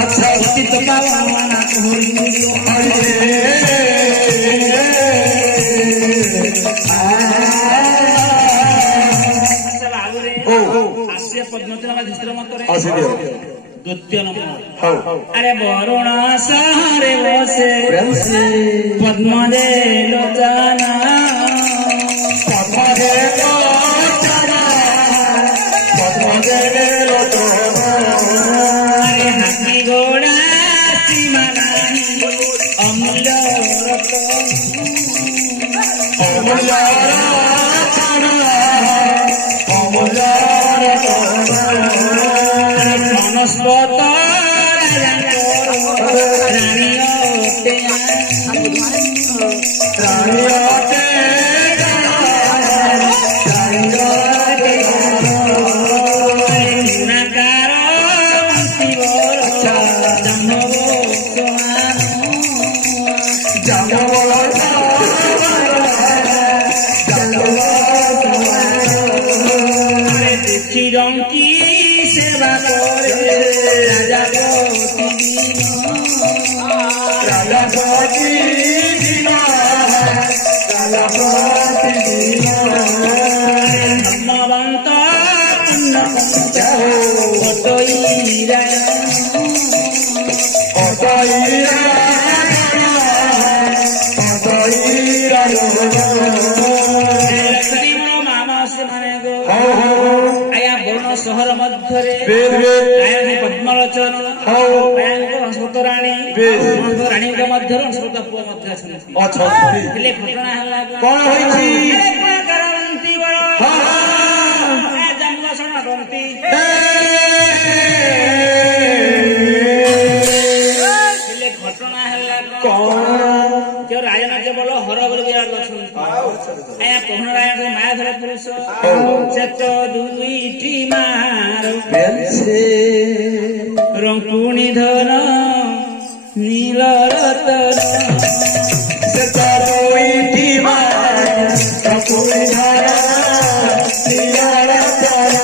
अच्छा उचित पावना होरी हास्य पद्मती मतरे द्वितीय नंबर अरे वरुण सहरे बसे पद्मदे लोचना अरे हाथी घोड़ा सीमा नहीं अमूल्य वनस्पत सेवा करे धर्मवंत सहर मध्य पद्मलोचन राणी राणी मध्य पुआ घटना राजनाथ बोल हरगर विराट पहुनारायण माया धरा पुरुष से तो दुईटी मार रंकुणी धन नील रतन से तो दुईटी मार रंकुणी धन नील रतन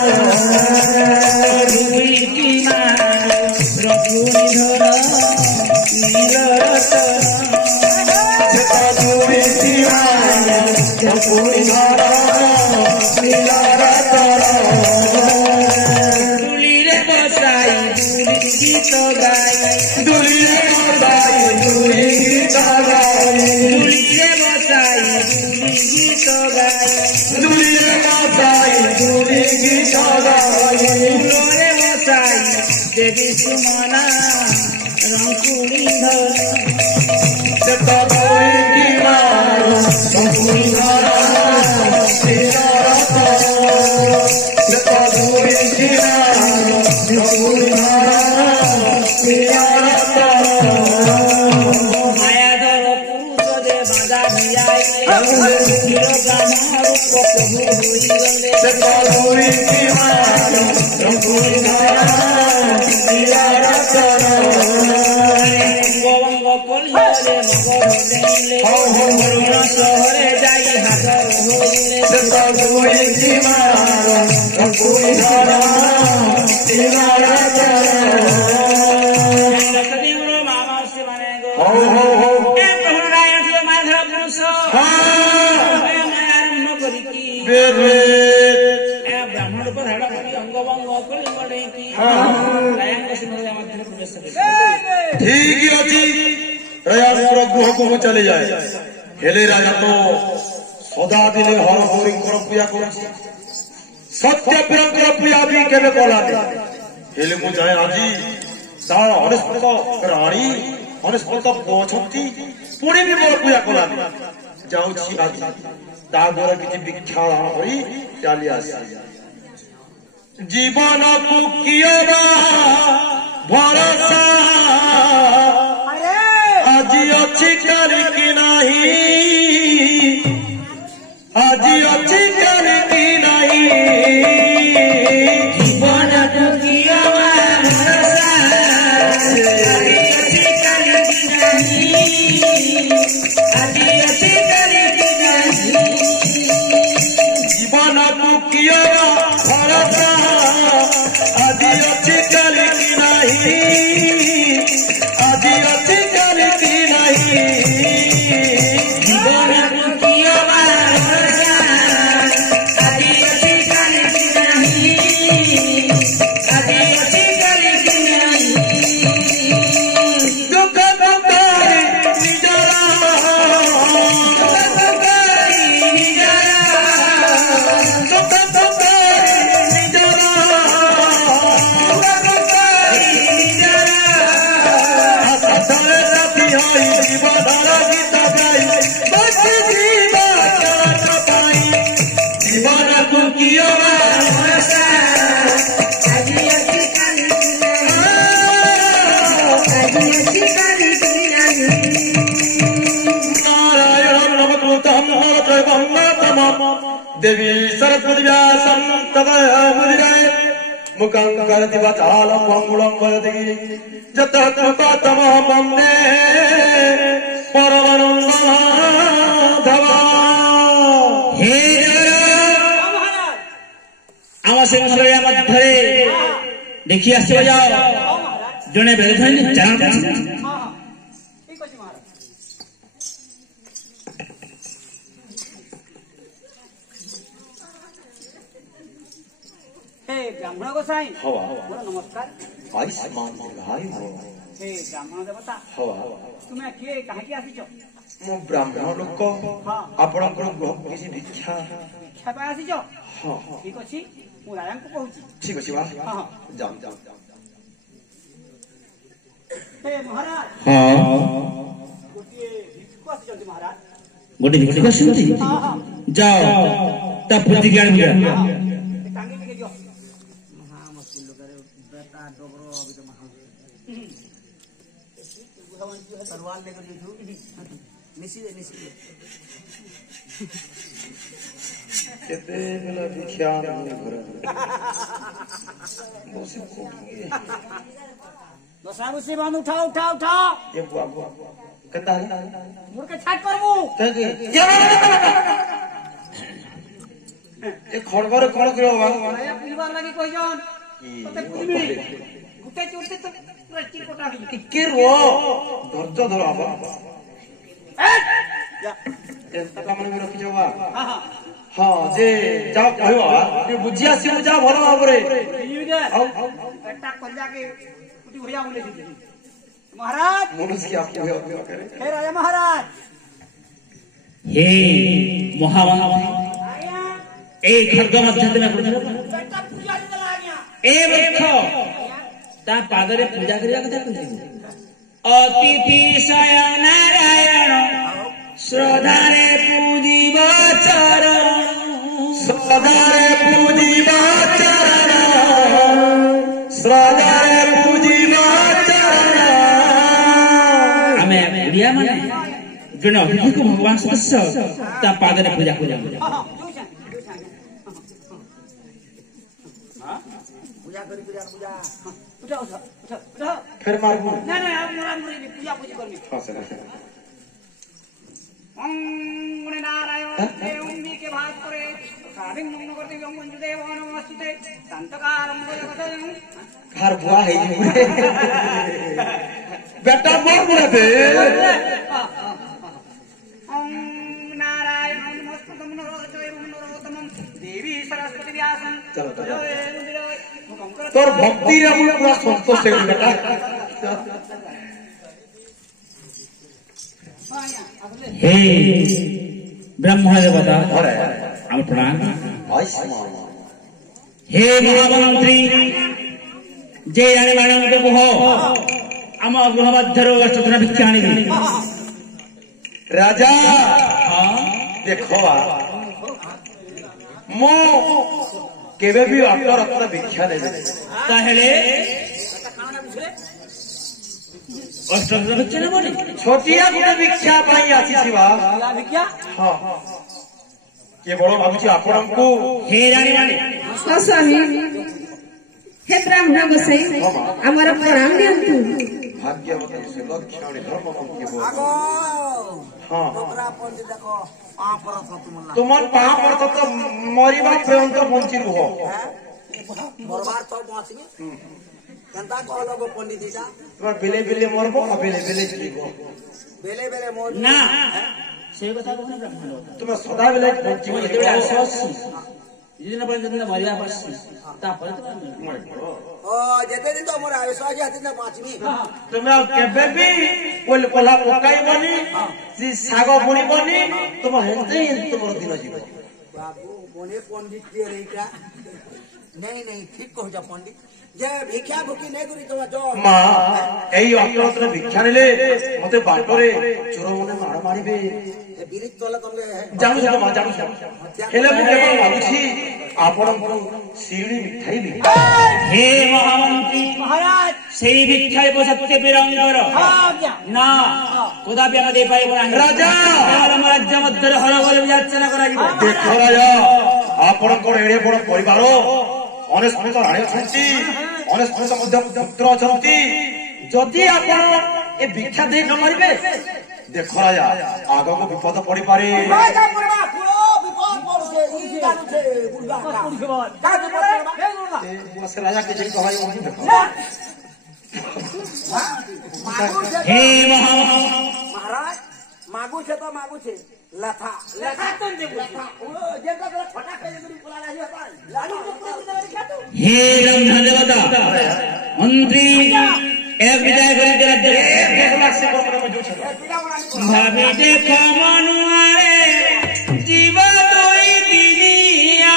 दुईटी मार रंकुणी धन नील रतन दुलीरे बसाई दुली गीत गाई दुलीरे बसाई दुली गीत गाई दुलीरे बसाई दुली गीत गाई दुलीरे बसाई दुली गीत गाई दुलीरे बसाई देवी सुमना रंकुणी धन मायाधर पुरुष दे बाजा सहरे जाई हाजर ब्राह्मण को धाड़ा करी अंग बंग ठीक अच्छी राजा गुह को चले जाए हेले राजा तो सदा दिने हर हरि पूजा कर सत्य प्रियंकर पूजा भी केवे कलानी हेले मु जाए आज तार हरिस्पत राणी हरिस्पत पछंती पुणी भी मोर पूजा कलानी जाऊची आज ता द्वारा किछि भिक्षा होई चली आसी जीवन को किया भरोसा आज अच्छी करके नहीं आज अच्छी करके नहीं जीवन को किया भरोसा आज अच्छी करके नहीं आज अच्छी करके नहीं जीवन को किया भरोसा देवी सरस्वती व्यासं ततः मुदिराय मुखं करति वाचालं मंगलं वदति जतः कृपातमः वन्दे परमानन्दमाधवा। हे आम सिंहया मध्य देखी आस जड़े बेलधन चरण ब्राह्मण गोसाई हवा नमस्कार। आयुष्मान भाई हो हे ब्राह्मण देवता हवा तुम्हें किए कहीं आसीच मु ब्राह्मण लोक आपणकर किसी भिक्षा भिक्षा पाई आसीच हाँ ठीक अच्छी मु राजा को कहूँ ठीक अच्छे बा हाँ जाओ जाओ हे महाराज हाँ गोटे भिक्षुक आसीच महाराज गोटे भिक्षुक आसुंती हाँ हाँ जाओ ता प्रति ज्ञान दिया टांगी टिके दियो तलवार लेकर केते बेला भिक्षा घर दशा मुसी बांध उठाओ उठाओ उठाओ ये बुआ बुआ कता है मुड़ के छाट करबू ये खड़गर कोन करो बाबा आया परिवार लगी कोई जन तते पुदमी गुटे चोरते तो रच्ची कोटा ही के रो धरज धर बाबा या एंता कामने में रखि जावा हां हां हां जे जा कहवा ये बुझिया से जा भलो बाबरे युगे बेटा कल्ला के कुटी होया बोले थी महाराज मनुष्य की आपको करे हे राजा महाराज हे महामंत्री आया ए खड्ग मध्य में बेटा पूजा चला गया ए वृक्ष ता पादरे पूजा करिया कथा कहू अतिथि शयन नारायण श्रद्धारे पूजिब चरण श्रद्धारे पूजिब चरण श्रद्धारे पूजिब चरण आमे ओडिया माने जण अतिथि को भगवान सदस्य ता पादरे पूजा करिया हां हां पूजा करी पूजा उठा उठा उठा उठा फिर मारबू नहीं आप मोरा मोरी पूजा पूजी करनी हां सर ओम नारायण देवमी के भाग करे काबिन नमन करते ओम मंजुदेव नमस्ते संतकारम जगतयं घर बुआ है बेटा मोर बुआ दे ओम नारायण नमस्कृतम नरोत्तमं देवी सरस्वती व्यासं चलो, चलो। मुखं करोतु तोर भक्ति रे हम पूरा संतोष है बेटा आया अगले हे ब्रह्म देवता अरे हम प्रणाम आयुष्मान हे महामंत्री जे जाने मानव को हो आम गृह मध्य अष्टोत्तर भिक्षा आनी राजा देखो मो केबे भी अटर भिक्षा देबे ताहेले अष्टोत्तर भिक्षा न बोले छोटिया गुटे भिक्षा पाई आसी छिवा क्या भिक्षा हां के बड़ भाबुची आपनकू हे जाने माने स्वामी हे ब्राह्मण गोसाई आमर प्रणाम दियंतु भाग्यवती से लक्षणी धर्म पंक्ति बोल आगो हां तोरा पंडित देखो पाप पर तुमला तुमन पाप पर तो मरिबा पर्यंत बंचिर हो मरबार तो पहुंचबी केनता कहलो गो पंडित जा तुम बेले बेले मरबो आ बेले बेले जीवो बेले बेले मोर ना से कथा कहने ब्राह्मण देवता तुम सदा बेले बंचिबो जेते आसस जिदिन पर्यंत मरिया पड़सी तापर तो ओ जेते दिन तो मोर आयुष आज दिन पहुंचबी तुम केबे भी कोल कोला पकाई बनी सी सागो बुनी बनी तुम हेते तुम दिन जीव बाबू कोने पंडित के रेका नहीं नहीं ठीक कह जा पंडित जे भिक्षा भुकी नहीं करी तो जो मां एई अटोत्र भिक्षा नेले मते बाटरे चोर मने मार मारिबे बिरित तोला तुमले जानू जा मां जानू हेले मु केवल भाबुछी ଆପଣଙ୍କୁ ଶିଉଳି ମିଠାଇ ବି हे महामंत्री महाराज सेई भिक्षा सत्य बिरंगर आज्ञा ना कदापि आम दे पाइब ना राजा ଆମ ରାଜ୍ୟ ମଧ୍ୟରେ ହର ହର ଯାଚନା କରାଯିବ ଦେଖ ରାଜା ଆପଣଙ୍କର ଏଡ଼େ ବଡ଼ ପରିବାର ଅନେକ ରାଣୀ ଅଛନ୍ତି ଅନେକ ମଧ୍ୟ ପୁତ୍ର ଅଛନ୍ତି ଯଦି ଆପଣ ଏ ଭିକ୍ଷା ଦେଇ ନ ପାରିବେ ଦେଖ ରାଜା ଆଗକୁ ବିପଦ ପଡିପାରେ राजा पड़वा कुलो विपद पड़से ई जानुछे बुढ़ा का का विपद पड़वा ସେ ରାଜା କିଛି କହାଇ ଦେଖ हे महामंत्री महाराज मागू छे तो मागू छे लथा लथा तो देबू लथा ओ जेका छोटा के गुरी पुला लाही होता लाडू तो खातो हे ब्रह्म देवता मंत्री एक विदाय करी राज्य भाभी देखो मनुआरे जीव दोई दिनिया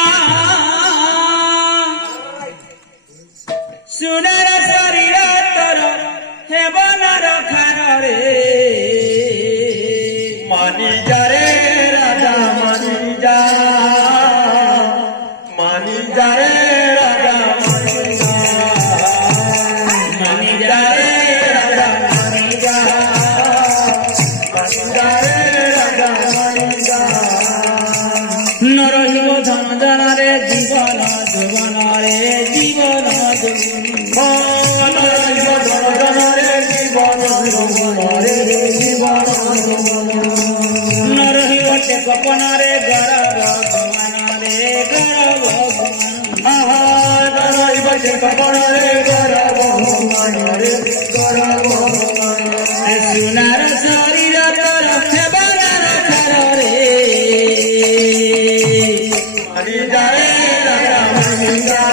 सुनर शरीर तोर हेबनर खार रे मानी जा रे राजा मानी जा रे राजा मानी जा रे राजा मानी जा रे राजा मानी जा न रहिब धन धन रे जीवन जुवन रे जीवन जुवन न रहिब टेकपन रे गर्भ भगवान रे गर्भ सुनार शरीर तोर हेबनर खार रे मानी जा रे राजा मानी जा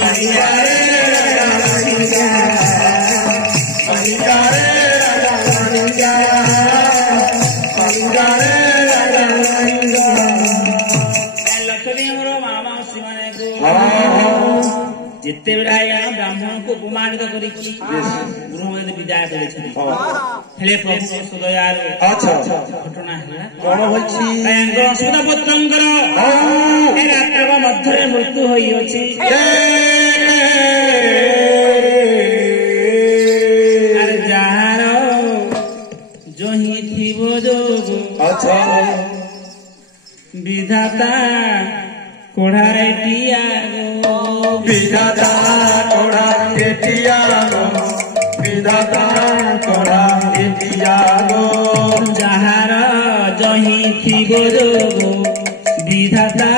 मानी जा रे राजा मानी जा मानी जा रे राजा मानी जा मानी जा रे राजा मानी जा लक्ष्मी मोर मामा शिवाने को जिते बेड़ा आया ब्राह्मण को अपमानित करिकी गुरु मते विदाय करेछन हेले प्रभु सदयार अच्छा घटना हैला कोन होछि कायंकर सुदा पुत्रंकर ए रात्रव मध्यरे मृत्यु होई अछि अरे जहार जोही थिबो जोग अच्छा विधाता कोढ़ारे टिया गो विधाता कोड़ा केटिया गो विधाता कोड़ा केटिया गो जहार जही थिबो जोगो विधाता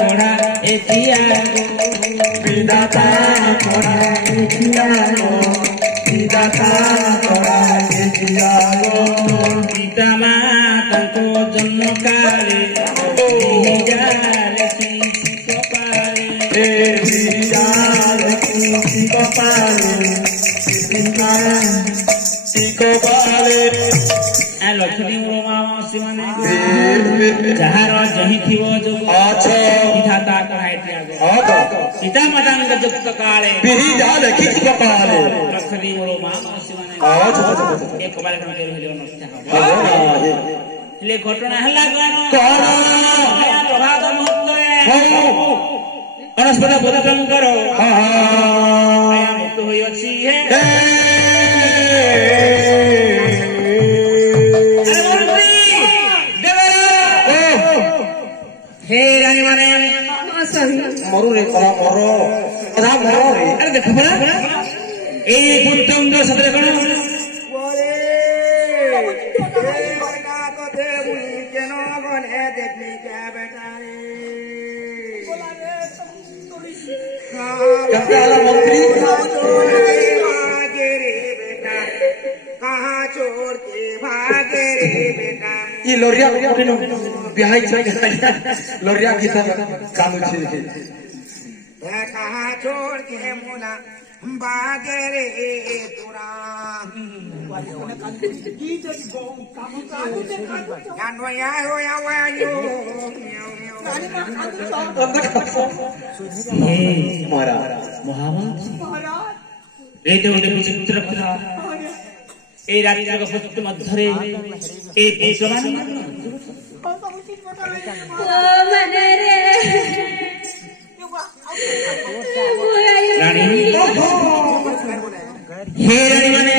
कोढ़ा एटिया गो विधाता कोड़ा केटिया गो विधाता कोड़ा केटिया गो पिता माता को जन्म काले जारे की कपाले हे विचार की कपाले को बाले आ लक्ष्मी मोर मामा शिवाने जहार जही थिबो जोगो अच्छा विधाता कोढ़ा एटिया गो आगा पिता मातांग जुक्त काले बिही जाले की कपाले लक्ष्मी मोर मामा शिवाने अच्छा एक बारे हम केर हेले नष्टा हो हे हेले घटना हल्ला कौन प्रभात मुहूर्त्तरे हो अनस्पत पुत्रंकर हा आया मृत्यु होई अछि हे अरे मंत्री देवरा हे रानी माने मरु रे करा मरो कदा मरो रे अरे देखो बड़ा ए पुत्रंकर सदरे कोन ओरे बरना को दे मुई केनो गने देखनी के बेटा रे बोला रे कहता आला मंत्री भागे रे बेटा कहाँ छोड़ के भागे रे बेटा ये लोरिया कोठिनो बिहाई छै लोरिया गीत गानु छै कहाँ छोड़ के मुना भागे रे तुरा महामंत्री एते गोटे विचित्र कथा ए रात्रिक पुत्र मध्यरे ए पुत्रमान ओ मनरे ରାଣୀ ହେ ରାଣୀ ମାନେ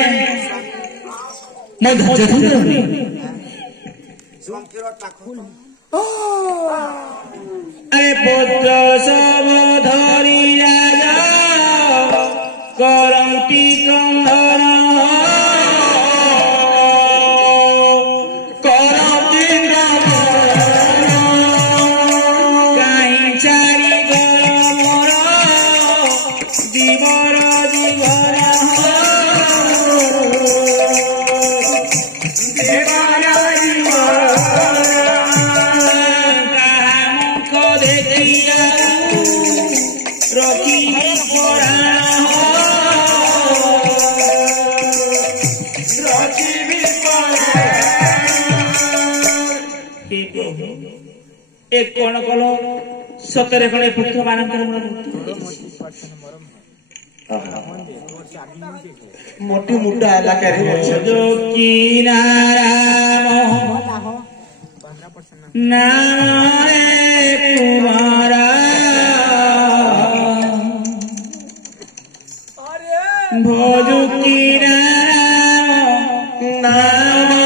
ମୋ ଧୈର୍ଯ୍ୟ ଧନ୍ୟ ହୁଏ আরে পুত্র সব ধরি রাজা করন্তি ক্রন্দন করন্তি কাহি চারি গর মোর দিবর দিবর एक कौन कल सतरे खंडे पुत्र मानकर मोटी मुट्टा इलाका रे जो किनारा नाम रे कुमारा भोजु किनारा नाम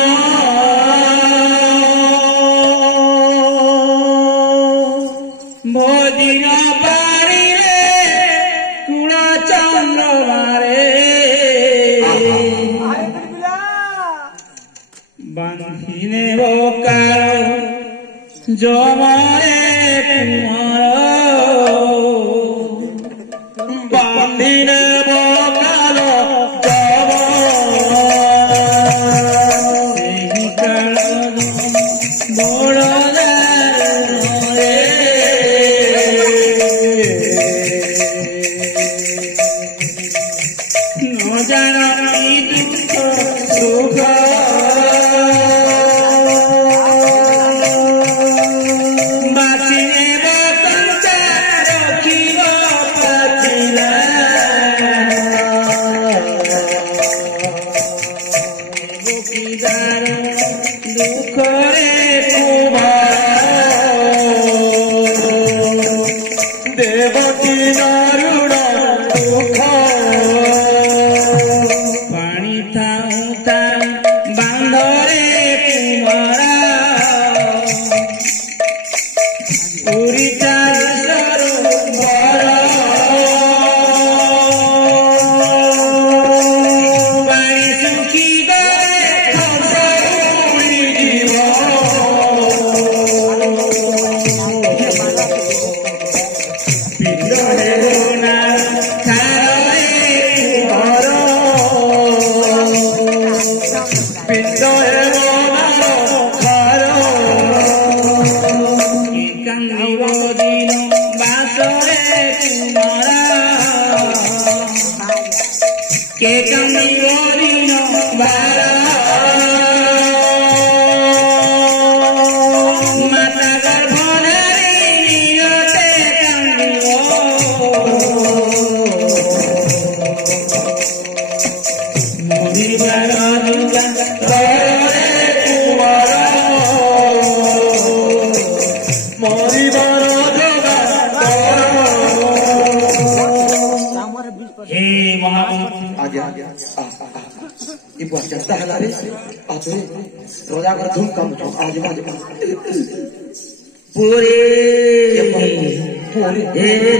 भोजिन पारी कुल चंद्रमारे बांधिने बोकाल जमारे कुमार बांधिने बोकाल पूरे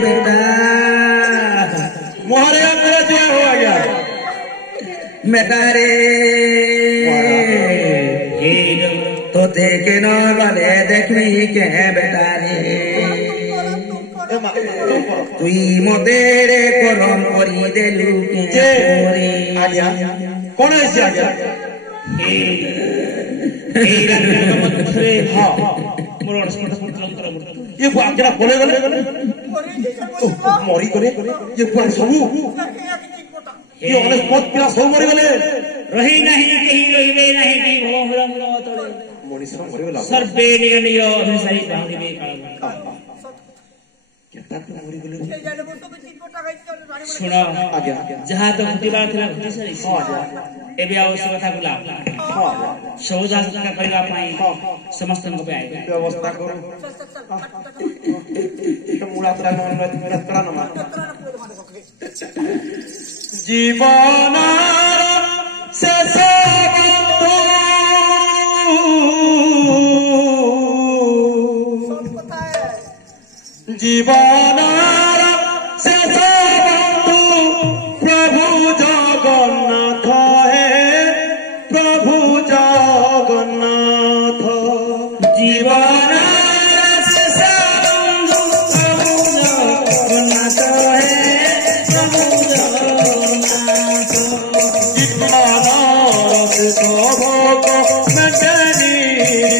बेटा मोहरे मेरा जय हो गया बेटा रे तो देखे न गले देखनी के बेटा रे তুই মদের করম করি দেলু কে आज्ञा कौन है इसे आज्ञा ये आज्ञा बोले गले मरी करे ये सबू ये अनेक पद पिला सब मरी गले रही नहीं कहीं रहिबे नहीं कि भोमरम तोड़े मनीष मरी गला सर्वे निगनिय अभिसारी भांगिबे काल सुनो जहाँ तो घटी बात घटी सारी एबे आउ से कथा गुला सौदा सत्कार करबा पई समस्त को पे आए व्यवस्था करू मुळा तरा करा न जीवन शेष जीवन शेष प्रभु जगन्नाथ हे प्रभु जगन्नाथ जीवन शेष प्रभु जगन्नाथ हे प्रभु जगन्नाथ जीवन भोग मजनी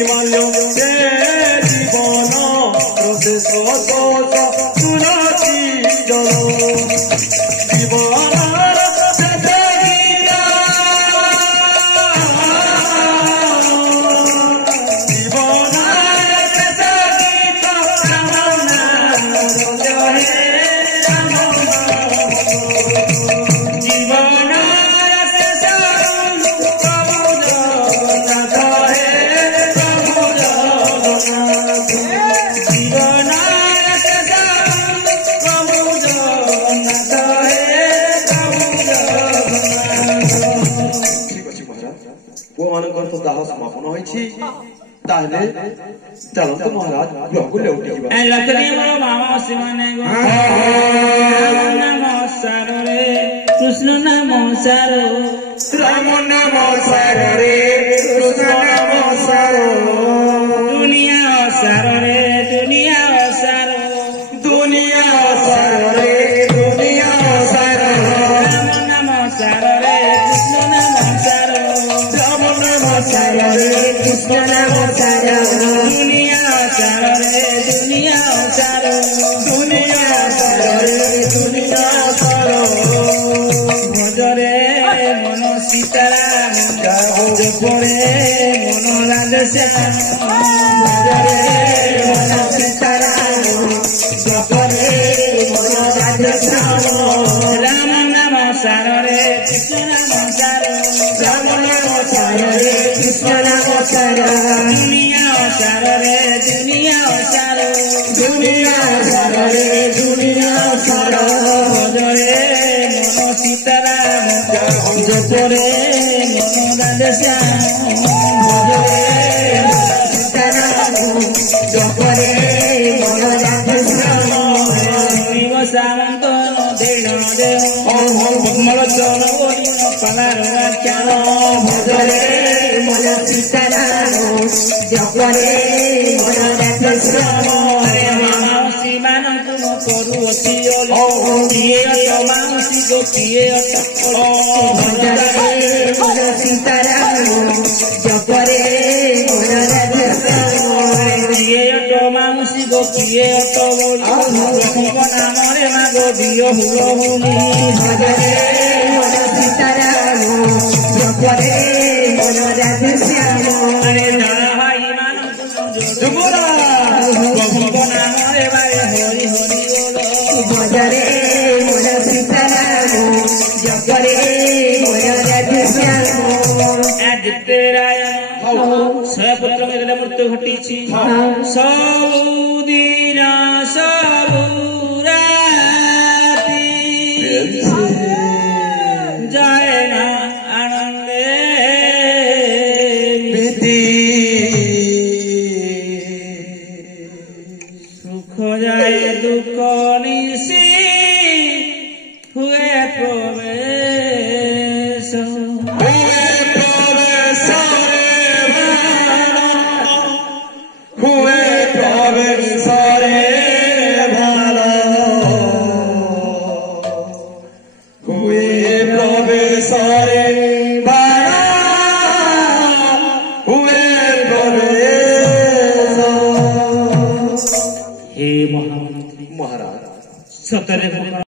माल्यो जीवन शेष तुलसी जल जीवन दाह समापन होइछि ताहले चलंत महाराज गृहକୁ ଲେଉଟି ଯିବା ए लक्ष्मी मोर मामा सिमाने गो नाम सारो रे कृष्ण नाम सारो राम नाम सारो रे कृष्ण नाम सारो दुनिया सारो रे दुनिया सारो दुनिया सारो रे दुनिया सारो राम नाम सारो रे कृष्ण नाम सारो राम नाम सारो रे कृष्ण नाम सारो दुनिया सारो रे दुनिया सारो दुनिया सारो रे दुनिया सारो भजरे मन सीताराम जपरे मन राधश्याम भजरे मन सीताराम जपरे मन राधश्याम राम नाम सारो रे कृष्ण नाम सारो राम नाम सारो रे कृष्ण नाम सारो दुनिया सारो रे दुनिया सारो दुनिया सारो रे दुनिया सारो भजरे मन सीताराम जपरे मन राधश्याम भजरे मन सीताराम जपरे मन राधश्याम शिव सामंत देव पद्मलोचन पालार व्याख्यान भजरे मन सीताराम जपरे मन राधश्याम माउसी मानଙ୍କୁ ମୁଁ କରୁଅଛି କିଏ ମାଉସୀ ଗୋଟିଏ भजरे मन सीताराम जपरे मन राधश्याम କିଏ ମାଉସୀ ଗୋଟିଏ ପ୍ରଭୁଙ୍କ ନାମରେ ମାଗ ଦିଅ ହୁଳହୁଳି भजरे मन सीताराम जपरे मन राधश्याम ଆରେ ଜଣ ଭାଇ ମାନଙ୍କୁ ପ୍ରଭୁଙ୍କ ନାମରେ ବାଏ ହରି ହରି ବୋଲ भजरे मन सीताराम जपरे मन राधश्याम ଯେତେ ରାୟଣ ଶହେ ପୁତ୍ର ମିଳିଲେ ମୃତ୍ୟୁ ଘଟିଛି ସବୁଦିନ ସବୁ ରାତି যায় না আনন্দে সুখ যায় দুঃখ নিশি হুয়ে প্রবেশ हुए प्रवेशरे भाला हुए प्रवेशरे भाला हुए प्रवेश हे महामंत्री महाराज सतरे